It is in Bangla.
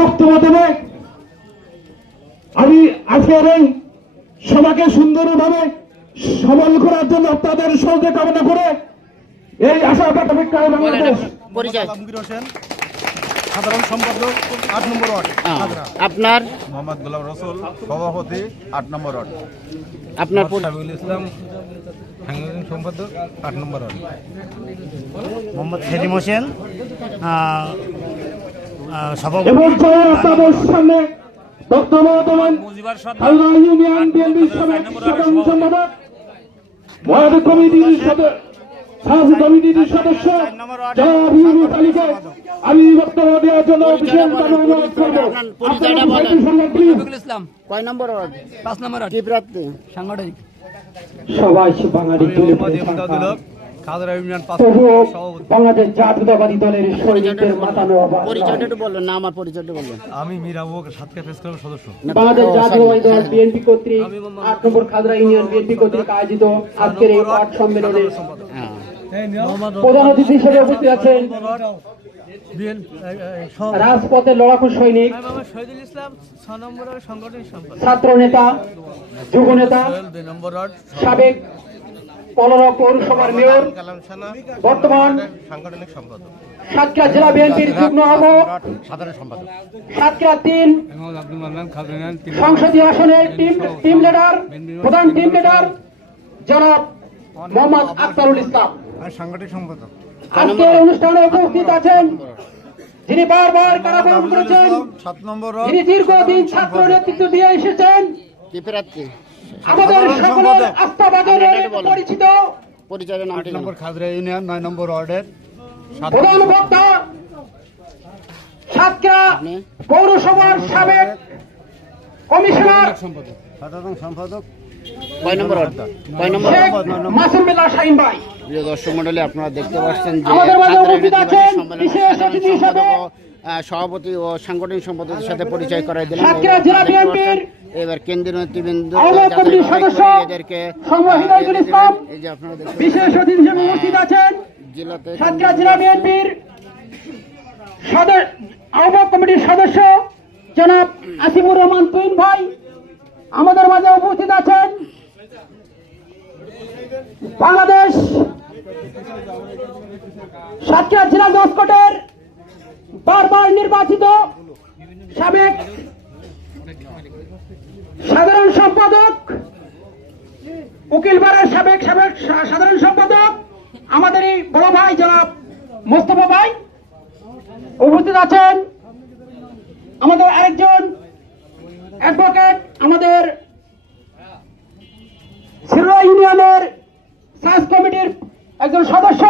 বক্তব্য দেবে। আমি আজকের এই সভাকে সুন্দরভাবে সবল করার জন্য আপনাদের সহযোগিতা কামনা করে এই আশা প্রাথমিক বাংলাদেশ পরিচয় সাধারণ সম্পাদক ৮ নম্বর ওয়ার্ড। আপনার মোহাম্মদ গোলাম রসুল সভাপতি ৮ নম্বর ওয়ার্ড। আপনার শফিউল ইসলাম সাংগঠনিক সম্পাদক ৮ নম্বর ওয়ার্ড। মোহাম্মদ সেলিম হোসেন সভাপতি। এবং আপনাদের সামনে বক্তব্য দেবেন হালদা ইউনিয়ন বিএনপির সাধারণ সম্পাদক ওয়ার্ড কমিটির কমিটির সদস্য জনাব ইউনুস আলীকে আমি বক্তব্য দেওয়ার জন্য বিশেষভাবে অনুরোধ করব। পরিচয়টা বলেন। ইসলাম কয় নম্বর ওয়ার্ড? 5 নম্বর ওয়ার্ড। কি প্রার্থী? সাংগঠনিক সবাই বাঙালি বাংলাদেশ জাতীয়তাবাদী দলের সৈনিকদের মাতানো আবার পরিচয়টা একটু বলবেন না, আমার পরিচয়টা বলবেন। আমি মীর আবু বকর সাতক্ষীরা প্রেস ক্লাবের সদস্য। বাংলাদেশ জাতীয়তাবাদী দল বিএনপি কর্তৃক ৮ নম্বর খাদরা ইউনিয়ন বিএনপি কর্তৃক আয়োজিত আজকের এই ওয়ার্ড সম্মেলনে প্রধান অতিথি হিসেবে উপস্থিত আছেন রাজপথের লড়াকু সৈনিক, ছাত্র নেতা, যুব নেতা, সাবেক পনেরো পৌরসভার মেয়র, বর্তমান সাংগঠনিক সম্পাদক, সাতক্ষীরা জেলা বিএনপির যুগ্ম আহ্বায়ক, সাধারণ সম্পাদক, সাতক্ষীরা ৩ সংসদীয় আসনের টিম লিডার, প্রধান টিম লিডার জনাব মোহাম্মদ আখতারুল ইসলাম। সাংগঠনিক সম্পাদক। আজকের অনুষ্ঠানে উপস্থিত আছেন যিনি বারবার কারাবরণ করেছেন, ৭ নম্বর যিনি দীর্ঘদিন ছাত্র নেতৃত্ব দিয়ে এসেছেন, কি প্রার্থী? আমাদের সকলের আস্থাভাজনের পরিচিত পরিচয়ের নাম ৮ নম্বর খাদরা ইউনিয়ন ৯ নম্বর ওয়ার্ডের প্রধান বক্তা, সাতক্ষীরা পৌরসভার সাবেক কমিশনার সাধারণ সম্পাদক কয় নম্বর ওয়ার্ড? কয় নম্বর? শেখ মাসুম বিল্লাহ শাহিন ভাই। প্রিয় দর্শক মণ্ডলী, আপনারা দেখতে পাচ্ছেন যে আমাদের মাঝে খাদরা উপস্থিত ইউনিয়ন আছেন সম্মেলনে বিশেষ সাধারণ অতিথি হিসেবে সম্পাদক ও সভাপতি ও সাংগঠনিক সম্পাদকের সাথে পরিচয় করাই দিলেন। সাতক্ষীরা জেলা বিএনপির এবার কেন্দ্রীয় নেতৃবৃন্দ আহ্বায়ক কমিটির সদস্য এদেরকে হিদায়তুল ইসলাম এই যে আপনারা দেখতে বিশেষ অতিথি হিসেবে উপস্থিত আছেন জেলাতে সাতক্ষীরা জেলা বিএনপির আহ্বায়ক কমিটির সদস্য জনাব আসিমুর রহমান তুইন ভাই। আমাদের মাঝে উপস্থিত আছেন বাংলাদেশ সাতক্ষীরা জেলা জজকোর্টের বারবার নির্বাচিত সাবেক সাধারণ সম্পাদক, উকিল বারের সাবেক সাধারণ সম্পাদক আমাদের এই বড় ভাই জনাব মোস্তফা ভাই। উপস্থিত আছেন আমাদের আরেকজন অ্যাডভোকেট, আমাদের সিরোয়া ইউনিয়নের সার্চ কমিটির একজন সদস্য